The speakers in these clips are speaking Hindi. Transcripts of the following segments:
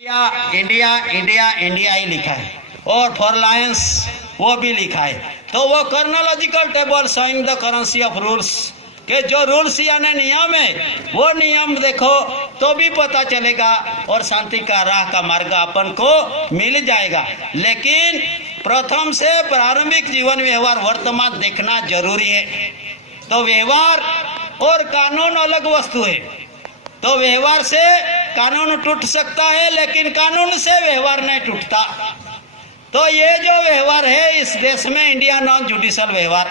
इंडिया इंडिया इंडिया इंडिया ही लिखा है और फॉर लायंस वो भी लिखा है। तो वो chronological table showing the currency of rules के जो रूल्स यानी नियम है वो नियम देखो तो भी पता चलेगा और शांति का राह का मार्ग अपन को मिल जाएगा। लेकिन प्रथम से प्रारंभिक जीवन व्यवहार वर्तमान देखना जरूरी है। तो व्यवहार और कानून अलग वस्तु है। तो व्यवहार से कानून टूट सकता है लेकिन कानून से व्यवहार नहीं टूटता। तो ये जो व्यवहार है इस देश में इंडिया नॉन जुडिशल व्यवहार,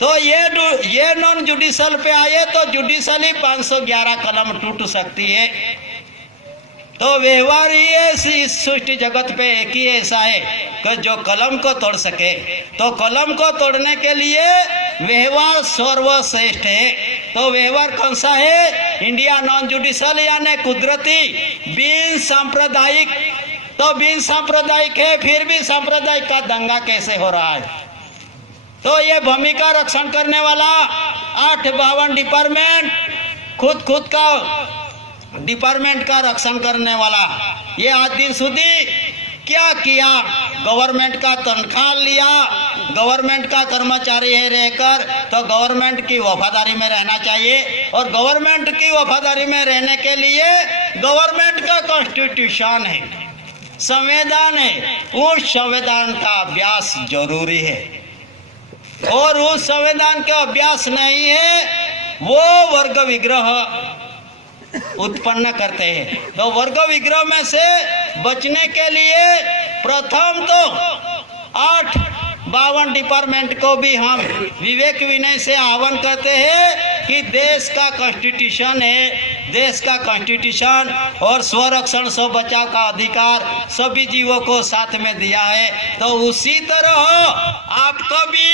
तो ये नॉन जुडिशल पे आए तो जुडिशली 511 कलम टूट सकती है। तो व्यवहार ही इस सृष्टि जगत पे एक ही ऐसा है कि जो कलम को तोड़ सके। तो कलम को तोड़ने के लिए व्यवहार सर्वश्रेष्ठ है। तो व्यवहार कौन सा है? इंडिया नॉन जुडिशल यानी कुदरती बिन सांप्रदायिक। तो बिन सांप्रदायिक है फिर भी सांप्रदायिक का दंगा कैसे हो रहा है? तो ये भूमि का रक्षण करने वाला 852 डिपार्टमेंट खुद का डिपार्टमेंट का रक्षण करने वाला ये आज दिन सुधी क्या किया? गवर्नमेंट का तनख्वाह लिया, गवर्नमेंट का कर्मचारी है रहकर तो गवर्नमेंट की वफादारी में रहना चाहिए। और गवर्नमेंट की वफादारी में रहने के लिए गवर्नमेंट का कॉन्स्टिट्यूशन है, संविधान है, उस संविधान का अभ्यास जरूरी है। और उस संविधान के अभ्यास नहीं है वो वर्ग विग्रह उत्पन्न करते हैं। तो वर्ग विग्रह में से बचने के लिए प्रथम तो 852 डिपार्टमेंट को भी हम विवेक विनय से आह्वान करते हैं कि देश का कॉन्स्टिट्यूशन है, देश का कॉन्स्टिट्यूशन और स्वरक्षण स्व बचाव का अधिकार सभी जीवों को साथ में दिया है। तो उसी तरह आपको भी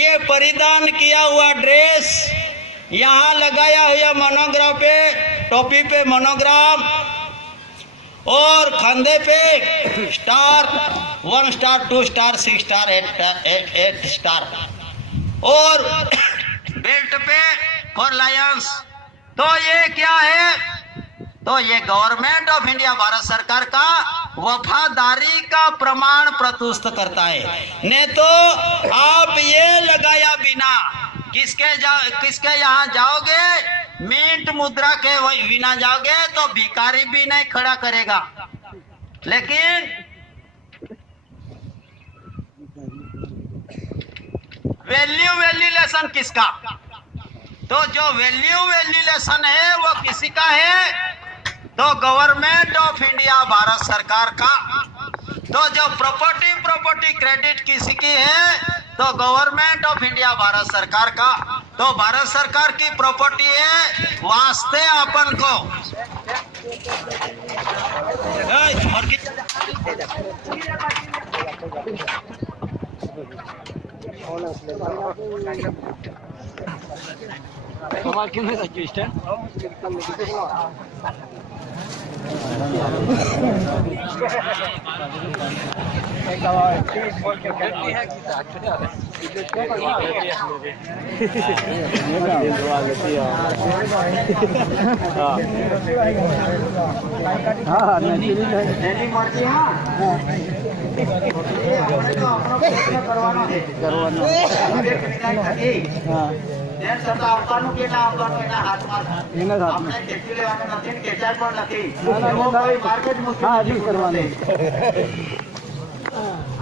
ये परिधान किया हुआ ड्रेस, यहाँ लगाया हुआ मोनोग्राम पे, टोपी पे मोनोग्राम और कंधे पे star 1 star 2 star 6 star 8 star और बेल्ट पे फॉर लायंस। तो ये क्या है? तो ये गवर्नमेंट ऑफ इंडिया भारत सरकार का वफादारी का प्रमाण प्रस्तुत करता है। नहीं तो आप ये लगाया बिना किसके यहाँ जाओगे, मिंट मुद्रा के बिना जाओगे तो भिखारी भी नहीं खड़ा करेगा। लेकिन वैल्यूलेशन किसका? तो जो वैल्यूलेशन है वो किसी का है? तो गवर्नमेंट ऑफ इंडिया भारत सरकार का। तो जो प्रॉपर्टी क्रेडिट किसी की है? तो गवर्नमेंट ऑफ इंडिया भारत सरकार का। तो भारत सरकार की प्रॉपर्टी है वास्ते अपन को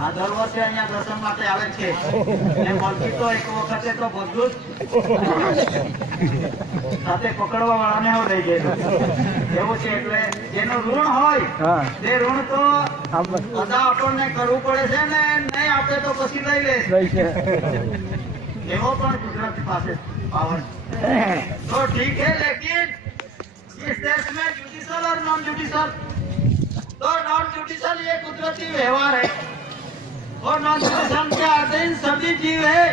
દર વર્ષે અહીંયા દર્શન માટે આવે છે અને મળતી તો એક વખતે તો બધું સાથે પકડવા વાળાને હો લઈ ગયેલું એવું છે। એટલે જેનું ઋણ હોય તે ઋણ તો અદા આપણને કરવું પડે છે ને નહીં આપે તો પછી લઈ લે એવો પણ ગુજરાત પાસે પાવર। તો ઠીક है लेकिन इस देश में जुडिशल और नॉन जुडिशल, तो नॉन जुडिशल ये कुदरती व्यवहार है और नॉन जुडिशल के अधीन सभी जीव है।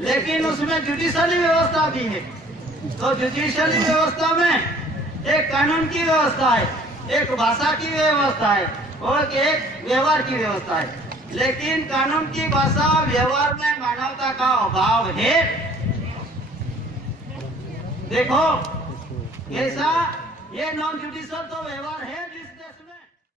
लेकिन उसमें जुडिशली व्यवस्था भी है। तो जुडिशली व्यवस्था में एक कानून की व्यवस्था है, एक भाषा की व्यवस्था है और एक व्यवहार की व्यवस्था है। लेकिन कानून की भाषा व्यवहार में मानवता का अभाव है। देखो ऐसा ये नॉन जुडिशल तो व्यवहार है।